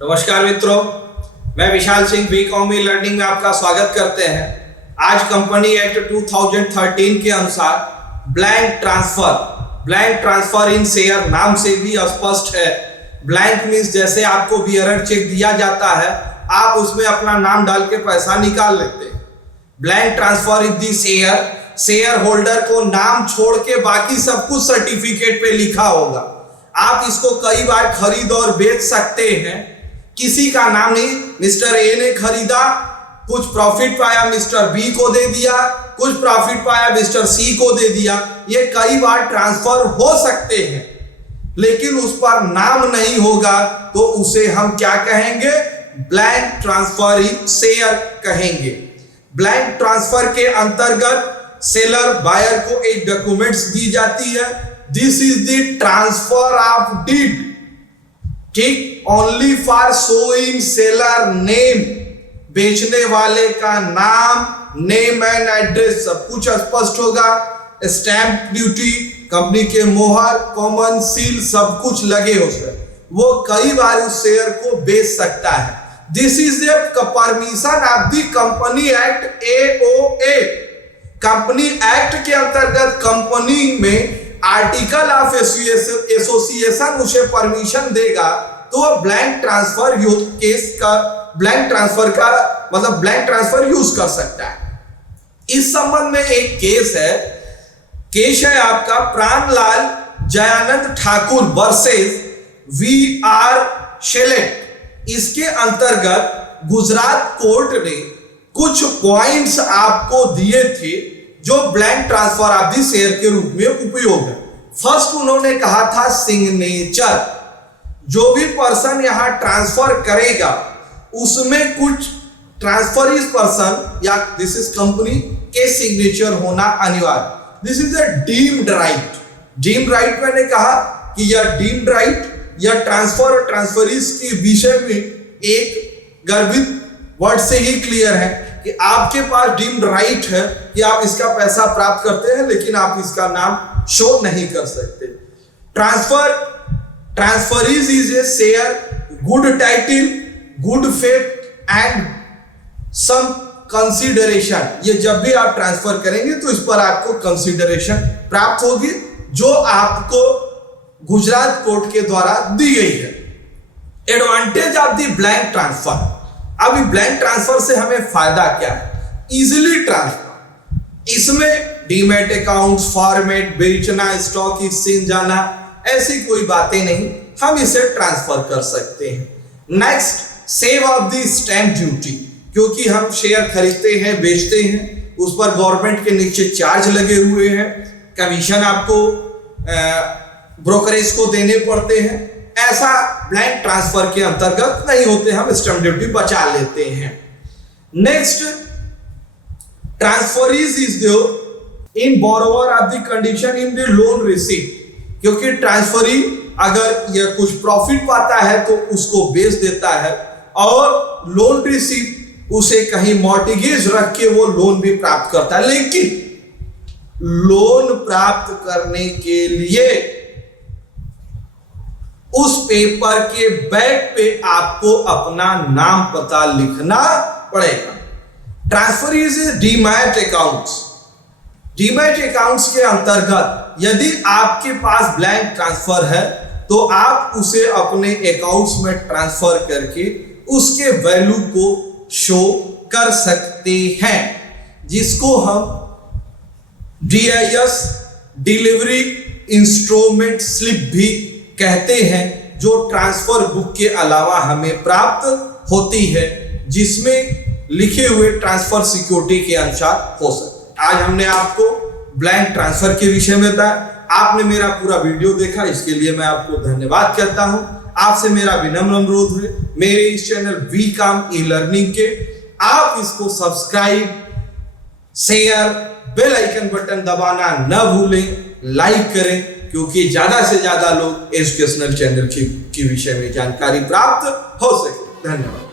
नमस्कार मित्रों, मैं Vishal Singh BCom e learning में आपका स्वागत करते हैं। आज कंपनी एक्ट 2013 के अनुसार ब्लैंक ट्रांसफर इन शेयर नाम से भी स्पष्ट है। ब्लैंक मीन्स जैसे आपको बियरर चेक दिया जाता है, आप उसमें अपना नाम डाल के पैसा निकाल लेते हैं। ब्लैंक ट्रांसफर इन दी शेयर होल्डर को नाम छोड़ के बाकी सब कुछ सर्टिफिकेट पे लिखा होगा। आप इसको कई बार खरीद और बेच सकते हैं। किसी का नाम नहीं, मिस्टर ए ने खरीदा, कुछ प्रॉफिट पाया मिस्टर बी को दे दिया, कुछ प्रॉफिट पाया मिस्टर सी को दे दिया। ये कई बार ट्रांसफर हो सकते हैं, लेकिन उस पर नाम नहीं होगा तो उसे हम क्या कहेंगे? ब्लैंक ट्रांसफर इन शेयर कहेंगे। ब्लैंक ट्रांसफर के अंतर्गत सेलर बायर को एक डॉक्यूमेंट्स दी जाती है। This is the transfer of deed, ठीक, only for showing seller name, बेचने वाले का नाम, नेम एंड एड्रेस सब कुछ स्पष्ट होगा। स्टैंप ड्यूटी, कंपनी के मोहर, कॉमन सील सब कुछ लगे हो सर, वो कई बार उस शेयर को बेच सकता है। This is the permission of the company act AOA। Company act के अंतर्गत कंपनी में आर्टिकल ऑफ एसोसिएशन उसे परमिशन देगा तो वह blank transfer blank transfer use कर सकता है। इस संबंध में एक केस है आपका प्राणलाल जयानंद ठाकुर वर्सेस VR शेलेट। इसके अंतर्गत गुजरात कोर्ट ने कुछ पॉइंट्स आपको दिए थे जो blank transfer of the share के रूप में उपयोग है। फर्स्ट उन्होंने कहा था सिग्नेचर, जो भी पर्सन यहां ट्रांसफर करेगा उसमें कुछ ट्रांसफर इस पर्सन या दिस इज कंपनी के सिग्नेचर होना अनिवार्य। This is a deemed right. Deemed right मैंने कहा कि यह डीम्ड राइट या ट्रांसफर और ट्रांसफरीज के विषय में एक गर्भित वर्ड से ही क्लियर है कि आपके पास डीम्ड राइट है कि आप इसका पैसा प्राप्त करते हैं, लेकिन आप इसका नाम शो नहीं कर सकते। Transferees is a share, good title, good faith and some consideration. ये जब भी आप ट्रांसफर करेंगे तो इस पर आपको कंसीडरेशन प्राप्त होगी, जो आपको गुजरात कोर्ट के द्वारा दी गई है। Advantage of the blank transfer. अभी ब्लैंक ट्रांसफर से हमें फायदा क्या है? Easily transfer. इसमें डीमैट अकाउंट फॉर्मेट, बेचना, स्टॉक एक्सचेंज जाना, ऐसी कोई बातें नहीं, हम इसे ट्रांसफर कर सकते हैं। Next, save of the stamp duty, क्योंकि हम शेयर खरीदते हैं, बेचते हैं, उस पर गवर्नमेंट के नीचे चार्ज लगे हुए हैं, कमीशन आपको ब्रोकरेज को देने पड़ते हैं। ऐसा ब्लैंक ट्रांसफर के अंतर्गत नहीं होते, हम स्टैंप ड्यूटी बचा लेते हैं। Next, transferees is in borrower of the condition in the loan receipt, क्योंकि ट्रांसफरी अगर यह कुछ प्रॉफिट पाता है तो उसको बेच देता है, और लोन रिसीप्ट उसे कहीं मॉर्टिगेज रख के वो लोन भी प्राप्त करता है। लेकिन लोन प्राप्त करने के लिए उस पेपर के बैक पे आपको अपना नाम पता लिखना पड़ेगा। ट्रांसफरीज डीमैट अकाउंट्स। डीमैट अकाउंट्स के अंतर्गत यदि आपके पास ब्लैंक ट्रांसफर है तो आप उसे अपने अकाउंट्स में ट्रांसफर करके उसके वैल्यू को शो कर सकते हैं, जिसको हम DIS डिलीवरी इंस्ट्रूमेंट स्लिप भी कहते हैं, जो ट्रांसफर बुक के अलावा हमें प्राप्त होती है, जिसमें लिखे हुए ट्रांसफर सिक्योरिटी के अनुसार हो सकता है। आज हमने आपको ब्लैंक ट्रांसफर के विषय में बताया। आपने मेरा पूरा वीडियो देखा, इसके लिए मैं आपको धन्यवाद कहता हूं। आपसे मेरा विनम्र अनुरोध है, मेरे इस चैनल बीकॉम ई लर्निंग के आप इसको subscribe, share, bell icon button दबाना न भूलें, लाइक करें, क्योंकि ज्यादा से ज्यादा लोग एजुकेशनल चैनल की विषय में जानकारी प्राप्त हो सके। धन्यवाद।